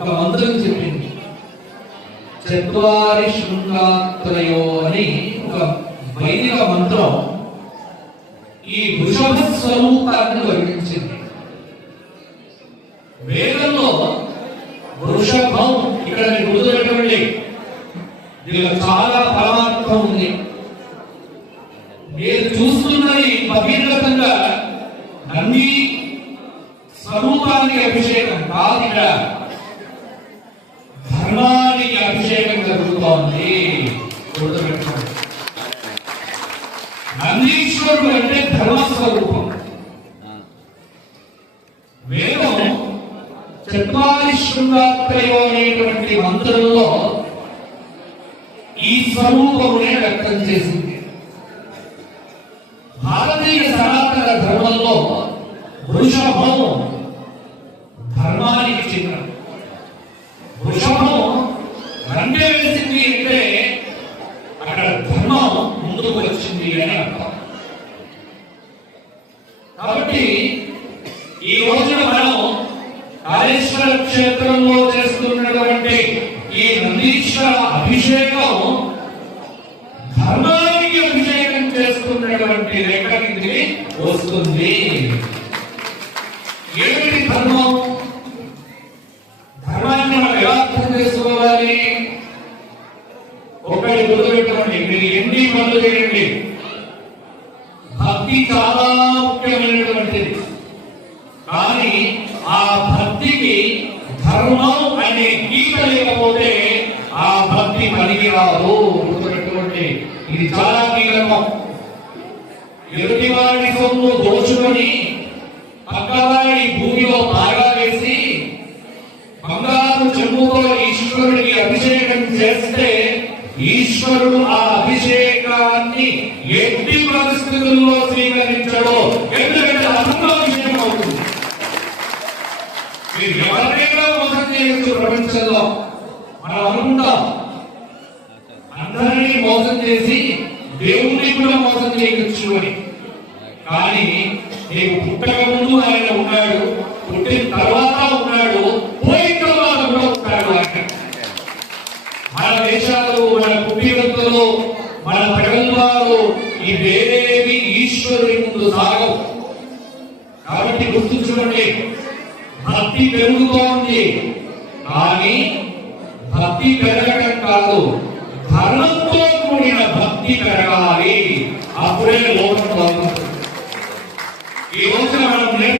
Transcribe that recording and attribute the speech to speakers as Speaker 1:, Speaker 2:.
Speaker 1: ఒక మంత్రం చెప్పింది. చత్వారి శృంగాత్రయో అని ఒక వైదిక మంత్రం ఈ వృషభ స్వరూపాన్ని వర్ణించింది. వేదంలో వృషభం ఇక్కడ మీరు గుర్తుపెట్టండి దీనిలో చాలా పరమార్థం ఉంది. మీరు చూస్తున్నది బహిర్గతంగా నంది స్వరూపానికి అభిషేకం కాదు ఇక్కడ ధర్మానికి అభిషేకం గుర్తుపెట్టుకోండి నందీశ్వరుడు అంటే ధర్మస్వరూపం. వేదం చత్వారి శృంగాత్రయో అనేటువంటి మంత్రంలో ఈ స్వరూపమునే వ్యక్తం చేసింది. భారతీయ సనాతన ధర్మంలో వృషభం ధర్మానికి చిహ్నం వృషభం రంగే వేసింది అంటే అక్కడ ధర్మం ముందుకు వచ్చింది అని అర్థం కాబట్టి ఈ రోజున మనం కాళేశ్వర క్షేత్రంలో చేస్తున్నటువంటి ఈ నందీశ్వర అభిషేకం ధర్మానికి అభిషేకం చేస్తున్నటువంటి రేఖ కిందికి వస్తుంది. ఏమిటి ధర్మం? ధర్మాన్ని మనం ఎలా అర్థం చేసుకోవాలి? ఒకటి గుర్తుపెట్టుకోండి మీరు ఎన్ని పనులు చేయండి. భక్తి చాలా కానీ ఆ భక్తికి ధర్మం అనే గీత లేకపోతే ఆ భక్తి పనికి రాదు గుర్తుపెట్టుకోండి ఇది చాలా కీలకం. ఎదుటి వారి సొమ్ము దోచుకొని పక్కవారి భూమిలో బాగా వేసి బంగారు చెంబుతో ఈశ్వరుడికి అభిషేకం చేస్తే ఈశ్వరుడు ఆ అభిషేకాన్ని ఎట్టి పరిస్థితుల్లో ఎవరికైనా మోసం చేయొచ్చు ప్రపంచంలో మనం అనుకుంటాం అందరినీ మోసం చేసి దేవుణ్ణి కూడా మోసం చేయొచ్చు అని కానీ నీకు పుట్టక ముందు ఆయన ఉన్నాడు పుట్టిన తర్వాత ఉన్నాడు పోయిన తర్వాత కూడా ఉంటాడు ఆయన మన దేశాలు మన పుట్టినతులు మన ప్రగల్భాలు ఇవేవి ఈశ్వరుడి ముందు సాగవు. కాబట్టి గుర్తుంచుకోండి భక్తి పెరుగుతోంది. కానీ భక్తి పెరగటం కాదు ధర్మంతో కూడిన భక్తి పెరగాలి. అప్పుడే లోకం బాగుంటుంది